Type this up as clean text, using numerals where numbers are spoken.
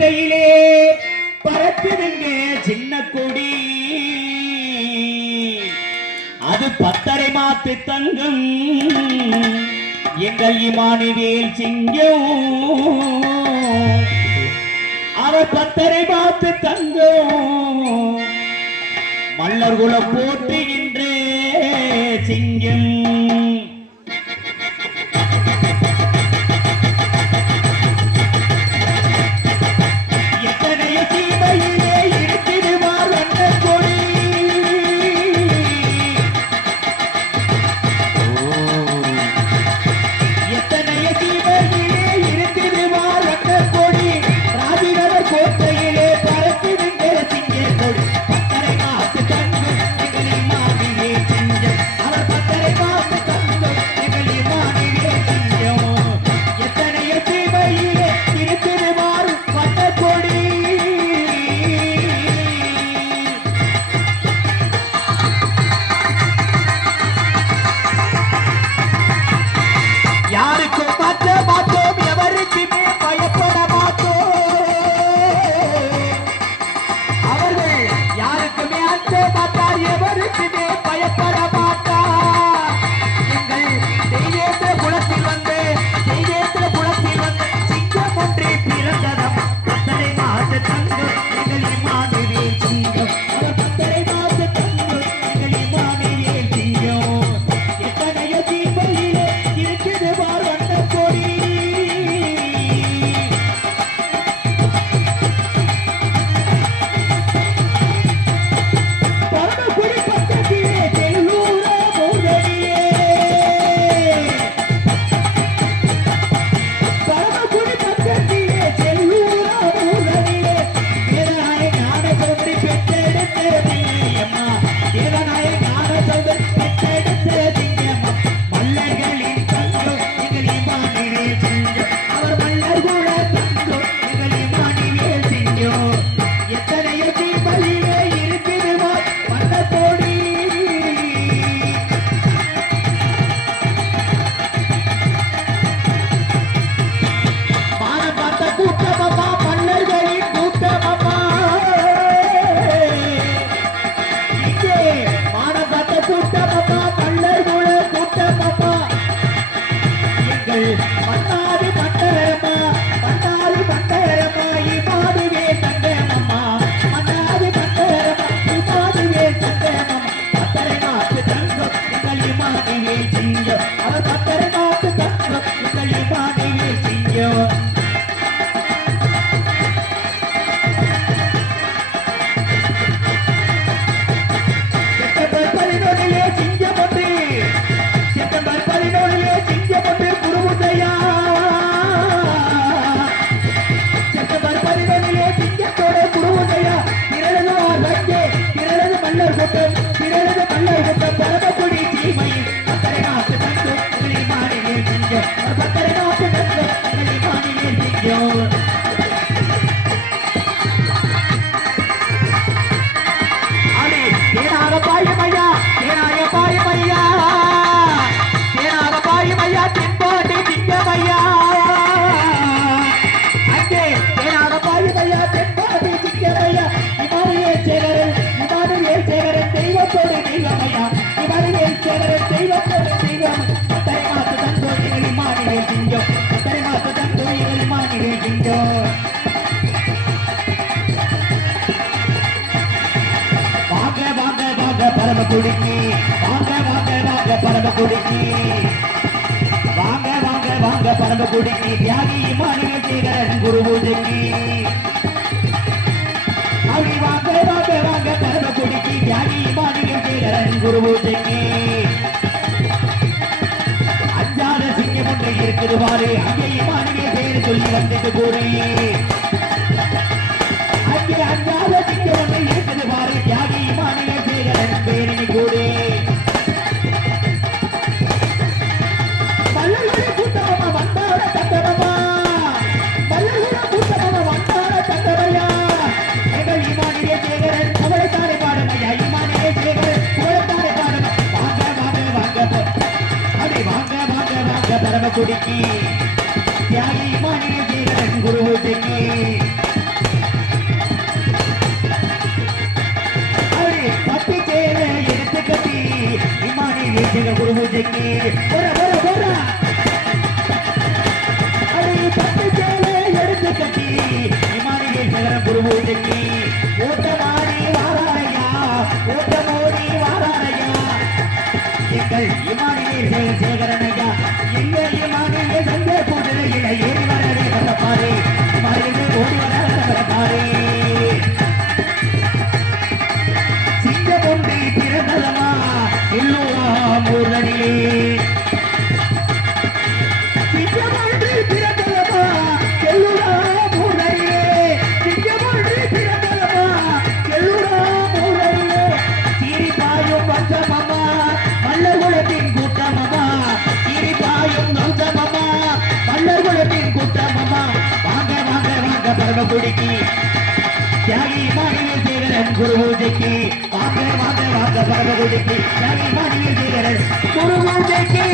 கோட்டையிலே பறக்குதுங்க சின்ன கொடி, அது பத்தரை மாத்து தங்கம் எங்கள் இமானுவேல் சிங்கம். அவர் பத்தரை மாத்து தங்கம் மல்லர் குல போற்றுகின்ற சிங்கம். பரமக்குடிக்கு வாங்க வாங்க வாங்க பரமக்குடிக்கு வாங்க வாங்க வாங்க பரமக்குடிக்கு தியாகி இமானுவேல் சேகரன் குரு பூஜைக்கு அப்படி வாங்க வாங்க வாங்க பரமக்குடிக்கு தியாகி இமானுவேல் சேகரன் குரு பூஜைக்கு அஞ்சாத சிங்கம் ஒன்று இருக்குது பாரு அங்கே இமானுவேல் பேரு சொல்லி வந்துட்டு கூறி அங்கே அஞ்சாத சிங்கம் ஒன்று இருக்குது பாரு தியாகி இமானுவேல் சேகரன் பேரணி கூடி மல்லர்குடி கூட்டமா வந்தார தந்தரமா மல்லர்குடி கூட்டமா வந்தார தந்தரையா எங்கள் இமானுவேல் சேகரன் புகழைத்தானே பாடுமையா இமானுவேல் சேகரன் புகழைத்தானே பாடுமை வாங்க வாங்க வாங்க அப்படி வாங்க வாங்க வாங்க பரமக்குடிக்கு தியாகி இமானுவேல் சேகரன் குரு பூஜைக்கு சேகர் குரு பூஜைக்கு போற அடி பட்டு சேலை எடுத்து கட்டி இமானிவேல் சேகரன் குரு பூஜைக்கு ஓட்டமாடி வாராரையா ஓட்டமோடி வாராரையா எங்கள் இமானிவேல் சேகரன் ஐயா எங்கள் இமானிவேல் சங்கே பூஜையில ஏறி வரடே கட்டப்பாரு மாறிவே ஓடி வர பாரு சிங்கம் ஒன்று பிறந்ததமா எல்லோரா மூர்தனிலே சிங்கம் ஒன்று பிறந்ததமா எல்லோரா மூர்தனிலே சிங்கம் ஒன்று பிறந்ததமா எல்லோரா மூர்தனிலே சீரிப்பாயும் வம்சமம்மா மல்லகுலத்தின் கூட்டமம்மா சீரிப்பாயும் வம்சமம்மா மல்லகுலத்தின் கூட்டமம்மா வாங்க வாங்க வாங்க பரமக்குடிக்கு தியாகி மாநில சேகரன் குரு பூஜைக்கு வாங்க வாங்க வாங்க பரமகுடிக்கு தியாகி மாநில சேகரன் குரு பூஜைக்கு